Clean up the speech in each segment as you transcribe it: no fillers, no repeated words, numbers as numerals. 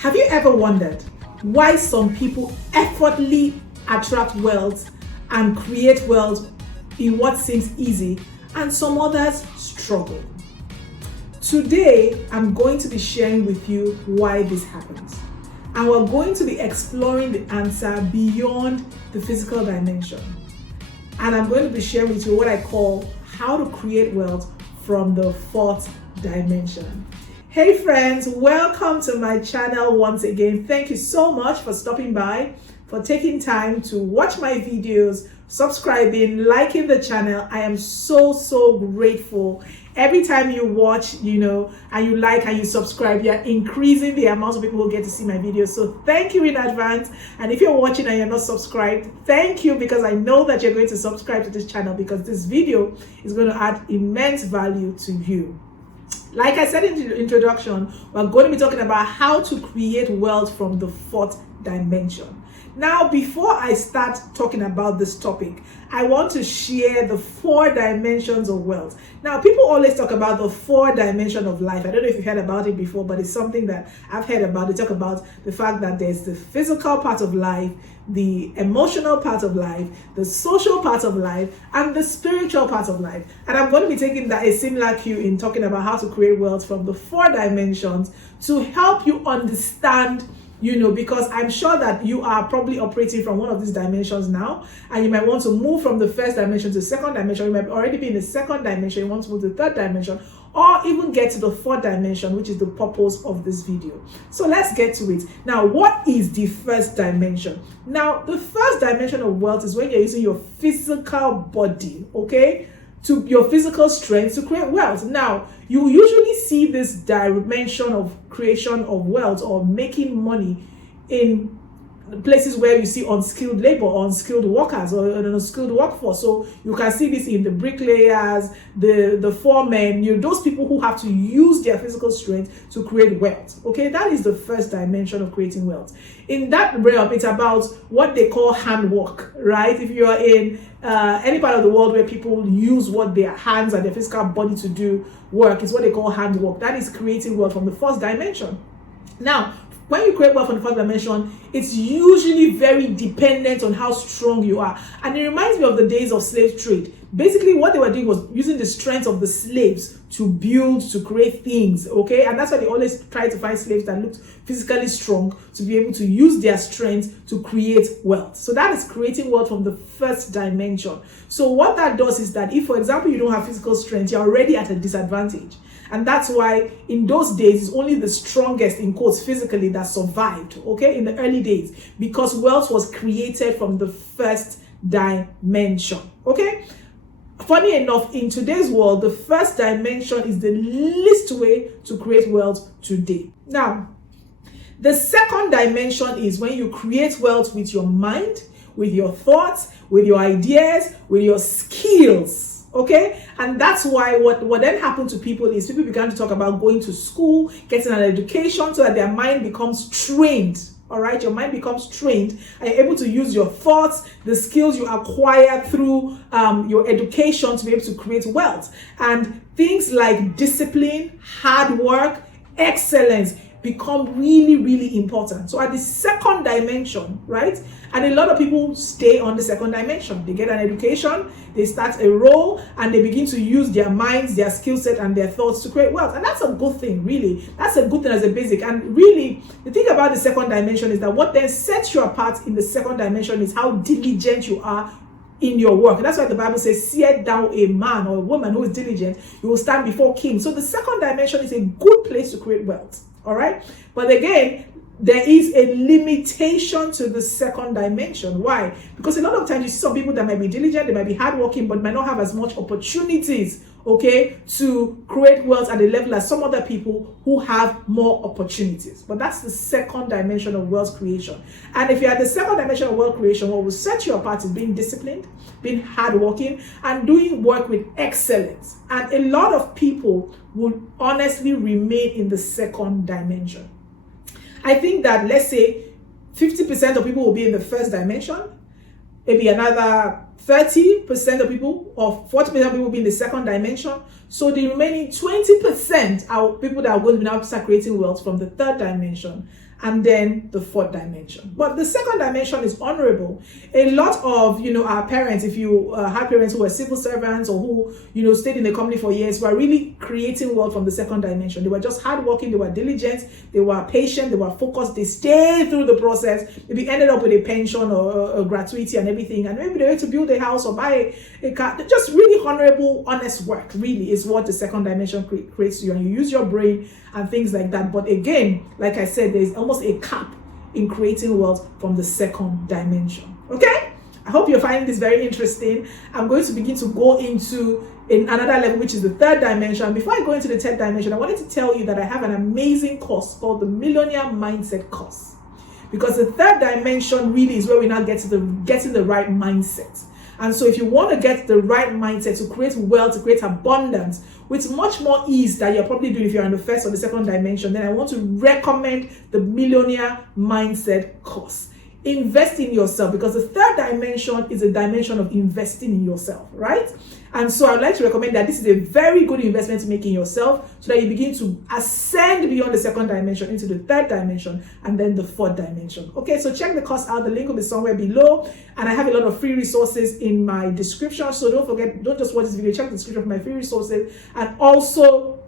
Have you ever wondered why some people effortlessly attract wealth and create wealth in what seems easy and some others struggle? Today, I'm going to be sharing with you why this happens. And we're going to be exploring the answer beyond the physical dimension. And I'm going to be sharing with you what I call how to create wealth from the fourth dimension. Hey friends, welcome to my channel once again. Thank you so much for stopping by, for taking time to watch my videos, subscribing, liking the channel. I am so grateful. Every time you watch, and you like and you subscribe, you're increasing the amount of people who get to see my videos. So thank you in advance. And if you're watching and you're not subscribed, thank you, because I know that you're going to subscribe to this channel because this video is going to add immense value to you. Like I said in the introduction, we're going to be talking about how to create wealth from the fourth dimension. Now, before I start talking about this topic, I want to share the 4 dimensions of wealth. Now, people always talk about the 4 dimensions of life. I don't know if you've heard about it before, but it's something that I've heard about. They talk about the fact that there's the physical part of life, the emotional part of life, the social part of life, and the spiritual part of life. And I'm going to be taking that a similar cue in talking about how to create wealth from the 4 dimensions to help you understand, because I'm sure that you are probably operating from one of these dimensions now, and you might want to move from the first dimension to the second dimension. You might already be in the second dimension, you want to move to the third dimension, or even get to the fourth dimension, which is the purpose of this video. So let's get to it. Now, what is the first dimension? Now, the first dimension of wealth is when you're using your physical body, to your physical strength to create wealth. Now, you usually see this dimension of creation of wealth or making money in places where you see unskilled labor or unskilled workers or an unskilled workforce. So you can see this in the bricklayers, the foremen, those people who have to use their physical strength to create wealth. That is the first dimension of creating wealth. In that realm, it's about what they call handwork, right? If you're in any part of the world where people use what their hands and their physical body to do work, it's what they call handwork. That is creating wealth from the first dimension. Now, when you create wealth from the first dimension, it's usually very dependent on how strong you are. And it reminds me of the days of slave trade. Basically, what they were doing was using the strength of the slaves to build, to create things, And that's why they always try to find slaves that looked physically strong to be able to use their strength to create wealth. So that is creating wealth from the first dimension. So what that does is that if, for example, you don't have physical strength, you're already at a disadvantage. And that's why in those days, it's only the strongest, in quotes, physically that survived, in the early days, because wealth was created from the first dimension, Funny enough, in today's world, the first dimension is the least way to create wealth today. Now, the second dimension is when you create wealth with your mind, with your thoughts, with your ideas, with your skills. And that's why what then happened to people is people began to talk about going to school, getting an education so that their mind becomes trained. Your mind becomes trained and you're able to use your thoughts, the skills you acquire through your education to be able to create wealth. And things like discipline, hard work, excellence become really important. So at the second dimension, and a lot of people stay on the second dimension. They get an education, they start a role, and they begin to use their minds, their skill set, and their thoughts to create wealth. And that's a good thing, really. That's a good thing as a basic. And really, the thing about the second dimension is that what then sets you apart in the second dimension is how diligent you are in your work. And that's why the Bible says, "Seest thou a man or a woman who is diligent, you will stand before kings." So the second dimension is a good place to create wealth. But again, there is a limitation to the second dimension. Why? Because a lot of times you see some people that might be diligent, they might be hardworking, but might not have as much opportunities, to create wealth at the level as some other people who have more opportunities. But that's the second dimension of wealth creation. And if you're at the second dimension of wealth creation, what will set you apart is being disciplined, being hardworking, and doing work with excellence. And a lot of people will honestly remain in the second dimension. I think that, let's say, 50% of people will be in the first dimension, maybe another 30% of people or 40% of people will be in the second dimension. So the remaining 20% are people that are going to be now start creating wealth from the third dimension. and then the fourth dimension. But the second dimension is honorable. A lot of, our parents, if you had parents who were civil servants or who, stayed in the company for years, were really creating wealth from the second dimension. They were just hardworking, they were diligent, they were patient, they were focused, they stayed through the process. Maybe ended up with a pension or a gratuity and everything, and maybe they were to build a house or buy a car. Just really honorable, honest work, really, is what the second dimension creates you, and you use your brain and things like that. But again, like I said, there's almost a cap in creating wealth from the second dimension. Okay, I hope you're finding this very interesting. I'm going to begin to go into another level, which is the third dimension. Before I go into the third dimension, I wanted to tell you that I have an amazing course called the Millionaire Mindset course, because the third dimension really is where we now get to getting the right mindset. And so if you want to get the right mindset to create wealth, to create abundance with much more ease than you're probably doing if you're in the first or the second dimension, then I want to recommend the Millionaire Mindset course. Invest in yourself, because the third dimension is a dimension of investing in yourself, right? And so I'd like to recommend that this is a very good investment to make in yourself, so that you begin to ascend beyond the second dimension into the third dimension and then the fourth dimension. Okay, so check the course out. The link will be somewhere below, and I have a lot of free resources in my description. So don't forget, don't just watch this video, check the description for my free resources, and also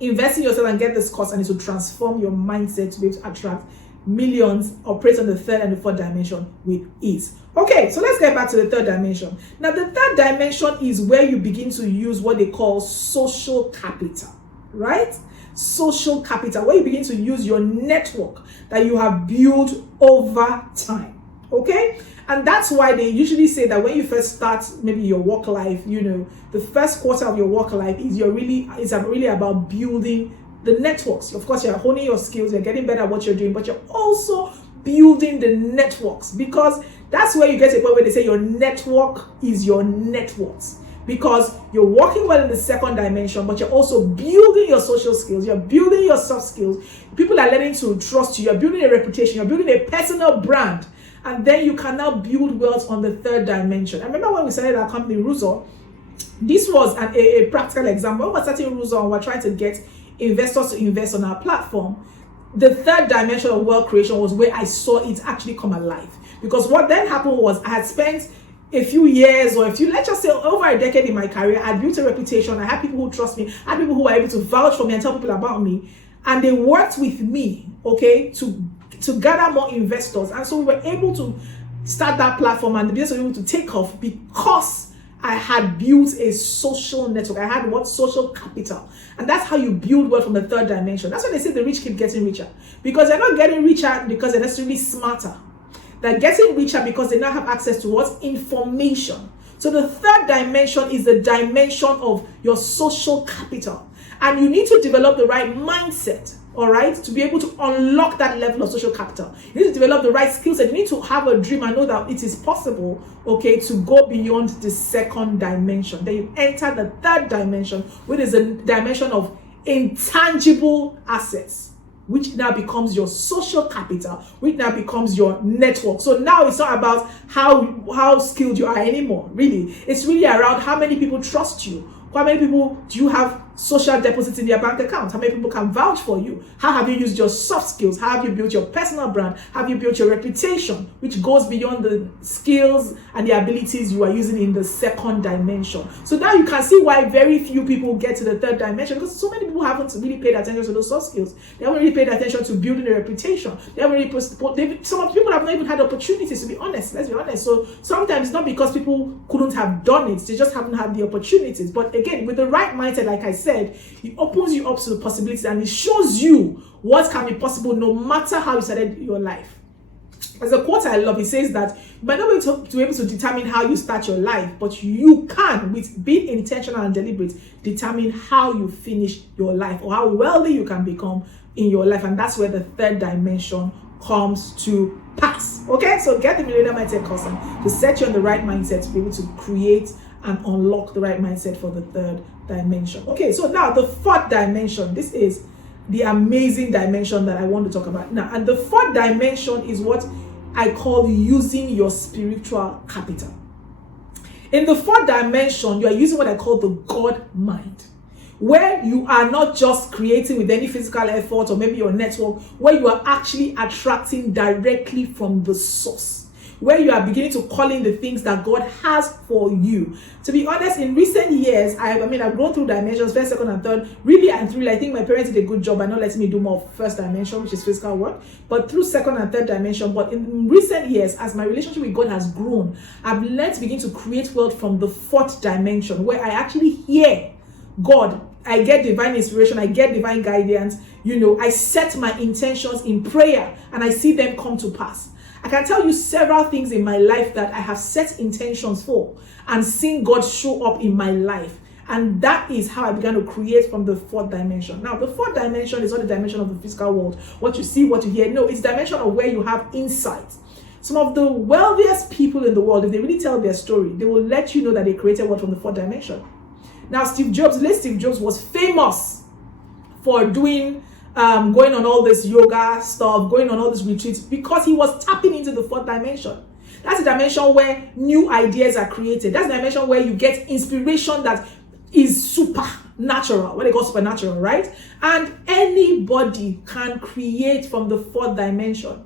invest in yourself and get this course, and it will transform your mindset to be able to attract millions, operate on the third and the fourth dimension with ease. Okay, so let's get back to the third dimension. Now, the third dimension is where you begin to use what they call social capital, right? Social capital, where you begin to use your network that you have built over time. Okay, and that's why they usually say that when you first start maybe your work life, the first quarter of your work life is really about building the networks. Of course, you're honing your skills, you're getting better at what you're doing, but you're also building the networks, because that's where you get to a point where they say your network is your net worth, because you're working well in the second dimension, but you're also building your social skills, you're building your soft skills, people are learning to trust you, you're building a reputation, you're building a personal brand, and then you can now build wealth on the third dimension. I remember when we started our company, Ruzo, this was a practical example. When we're starting Ruzo and we're trying to get investors to invest on our platform, the third dimension of wealth creation was where I saw it actually come alive. Because what then happened was I had spent a few years, or let's just say over a decade in my career. I had built a reputation. I had people who trust me. I had people who were able to vouch for me and tell people about me. And they worked with me, okay, to gather more investors. And so we were able to start that platform, and the business was able to take off because I had built a social network. I had social capital. And that's how you build wealth from the third dimension. That's why they say the rich keep getting richer. Because they're not getting richer because they're necessarily smarter. They're getting richer because they now have access to information. So the third dimension is the dimension of your social capital. And you need to develop the right mindset, all right, to be able to unlock that level of social capital. You need to develop the right skill set. You need to have a dream and know that it is possible, okay, to go beyond the second dimension. Then you enter the third dimension, which is a dimension of intangible assets, which now becomes your social capital, which now becomes your network. So now it's not about how skilled you are anymore, really. It's really around how many people trust you. How many people do you have social deposits in their bank account? How many people can vouch for you? How have you used your soft skills? How have you built your personal brand? How have you built your reputation, which goes beyond the skills and the abilities you are using in the second dimension? So now you can see why very few people get to the third dimension, because so many people haven't really paid attention to those soft skills. They haven't really paid attention to building a reputation. They haven't really some people have not even had opportunities, to be honest. Let's be honest. So sometimes it's not because people couldn't have done it, they just haven't had the opportunities. But again, with the right mindset, like I said, it opens you up to the possibilities, and it shows you what can be possible no matter how you started your life. There's a quote I love. It says that you might not be able to determine how you start your life, but you can, with being intentional and deliberate, determine how you finish your life, or how wealthy you can become in your life. And that's where the third dimension comes to pass. Okay, so get the Millionaire Mindset course to set you on the right mindset to be able to create and unlock the right mindset for the third dimension. Okay, so now the fourth dimension, this is the amazing dimension that I want to talk about now. And the fourth dimension is what I call using your spiritual capital. In the fourth dimension, you are using what I call the God mind, where you are not just creating with any physical effort or maybe your network, where you are actually attracting directly from the source, where you are beginning to call in the things that God has for you. To be honest, in recent years, I've grown through dimensions, first, second, and third, really and truly. I think my parents did a good job by not letting me do more first dimension, which is physical work, but through second and third dimension. But in recent years, as my relationship with God has grown, I've learned to begin to create wealth from the fourth dimension, where I actually hear God. I get divine inspiration, I get divine guidance, I set my intentions in prayer and I see them come to pass. I can tell you several things in my life that I have set intentions for and seen God show up in my life. And that is how I began to create from the fourth dimension. Now, the fourth dimension is not the dimension of the physical world, what you see, what you hear. No, it's the dimension of where you have insight. Some of the wealthiest people in the world, if they really tell their story, they will let you know that they created wealth from the fourth dimension. Now, Steve Jobs was famous for doing going on all this yoga stuff, going on all this retreats, because he was tapping into the fourth dimension. That's the dimension where new ideas are created. That's the dimension where you get inspiration that is supernatural, what they call supernatural, right? And anybody can create from the fourth dimension.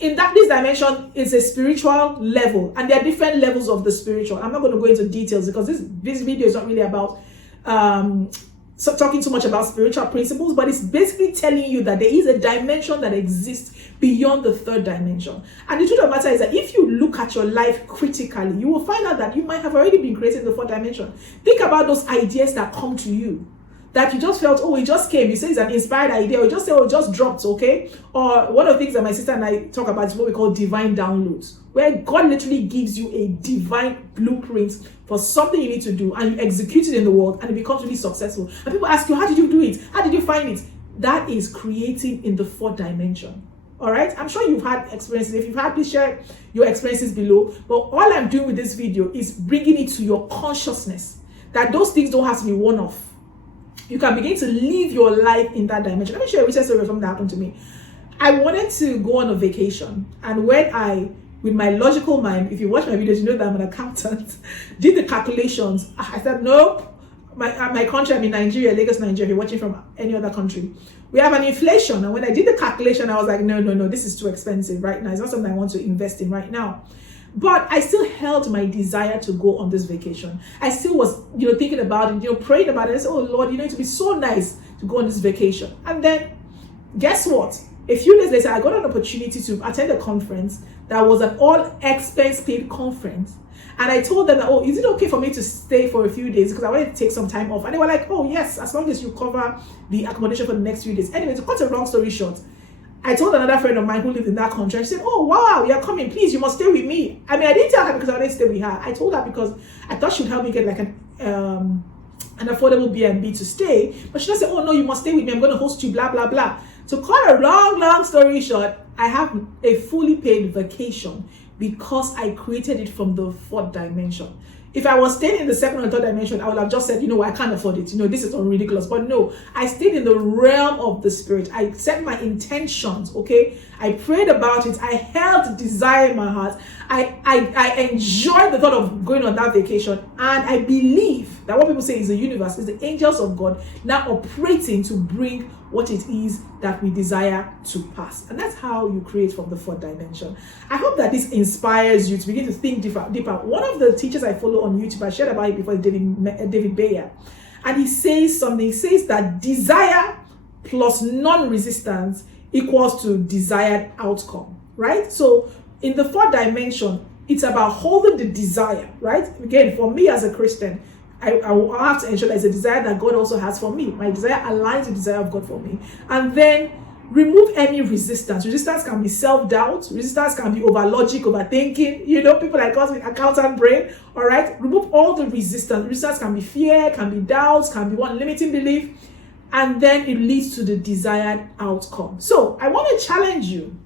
In that, this dimension is a spiritual level, and there are different levels of the spiritual. I'm not going to go into details because this video is not really about talking too much about spiritual principles, but it's basically telling you that there is a dimension that exists beyond the third dimension. And the truth of the matter is that if you look at your life critically, you will find out that you might have already been created in the fourth dimension. Think about those ideas that come to you, that you just felt, oh, it just came. You say it's an inspired idea, or you just say, oh, it just dropped, okay? Or one of the things that my sister and I talk about is what we call divine downloads, where God literally gives you a divine blueprint for something you need to do, and you execute it in the world, and it becomes really successful. And people ask you, how did you do it? How did you find it? That is creating in the fourth dimension. All right, I'm sure you've had experiences. If you've had, please share your experiences below. But all I'm doing with this video is bringing it to your consciousness that those things don't have to be one-off. You can begin to live your life in that dimension. Let me share a recent story of something that happened to me. I wanted to go on a vacation, and when with my logical mind, if you watch my videos, you know that I'm an accountant, did the calculations. I said, nope, my country, I'm in Nigeria, Lagos, Nigeria. If you're watching from any other country, we have an inflation. And when I did the calculation, I was like, no, this is too expensive right now. It's not something I want to invest in right now. But I still held my desire to go on this vacation. I still was, thinking about it, praying about it. I said, oh Lord, it would be so nice to go on this vacation. And then, guess what? A few days later, I got an opportunity to attend a conference that was an all-expense-paid conference. And I told them that, oh, is it okay for me to stay for a few days? Because I wanted to take some time off. And they were like, oh, yes, as long as you cover the accommodation for the next few days. Anyway, to cut a long story short, I told another friend of mine who lived in that country. She said, oh, wow, you're coming. Please, you must stay with me. I didn't tell her because I wanted to stay with her. I told her because I thought she would help me get like an affordable B&B to stay. But she just said, oh, no, you must stay with me. I'm going to host you, blah, blah, blah. To cut a long story short, I have a fully paid vacation because I created it from the fourth dimension. If I was staying in the second or third dimension, I would have just said, I can't afford it. This is ridiculous. But no, I stayed in the realm of the spirit. I set my intentions, okay? I prayed about it. I held desire in my heart. I enjoyed the thought of going on that vacation. And I believe that what people say is the universe, is the angels of God now operating to bring what it is that we desire to pass. And that's how you create from the fourth dimension. I hope that this inspires you to begin to think deeper. One of the teachers I follow on YouTube, I shared about it before, David Bayer. And he says something. He says that desire plus non-resistance equals to desired outcome, right? So in the fourth dimension, it's about holding the desire, right? Again, for me as a Christian, I will have to ensure there's a desire that God also has for me. My desire aligns with the desire of God for me. And then remove any resistance. Resistance can be self-doubt. Resistance can be over logic, overthinking. People like us with accountant brain. All right. Remove all the resistance. Resistance can be fear, can be doubts, can be one limiting belief. And then it leads to the desired outcome. So I want to challenge you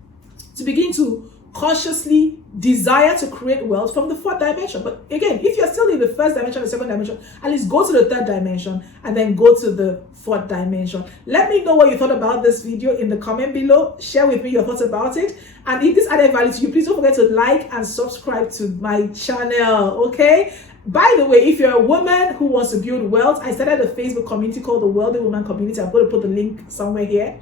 to begin to consciously desire to create wealth from the fourth dimension. But again, if you're still in the first dimension, the second dimension, at least go to the third dimension and then go to the fourth dimension. Let me know what you thought about this video in the comment below. Share with me your thoughts about it. And if this added value to you, please don't forget to like and subscribe to my channel, okay? By the way, if you're a woman who wants to build wealth, I started a Facebook community called the Wealthy Woman Community. I'm going to put the link somewhere here.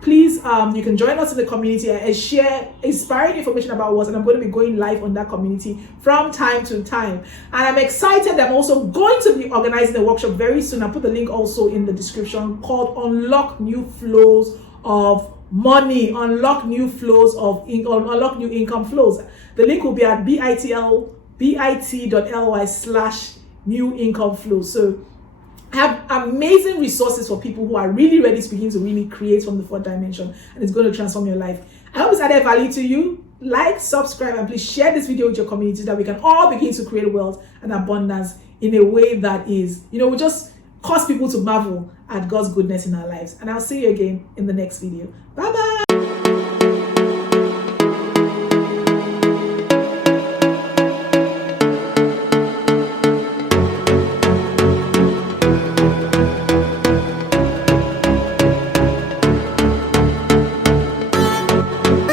Please, you can join us in the community and share inspiring information about us, and I'm going to be going live on that community from time to time. And I'm excited that I'm also going to be organizing a workshop very soon. I'll put the link also in the description, called Unlock New Flows of Money, Unlock New Flows of Unlock New Income Flows. The link will be at bit.ly/new income flows. So I have amazing resources for people who are really ready to begin to really create from the fourth dimension, and it's going to transform your life. I hope it's added value to you. Like, subscribe, and please share this video with your community so that we can all begin to create wealth and abundance in a way that is, will just cause people to marvel at God's goodness in our lives. And I'll see you again in the next video. Bye bye.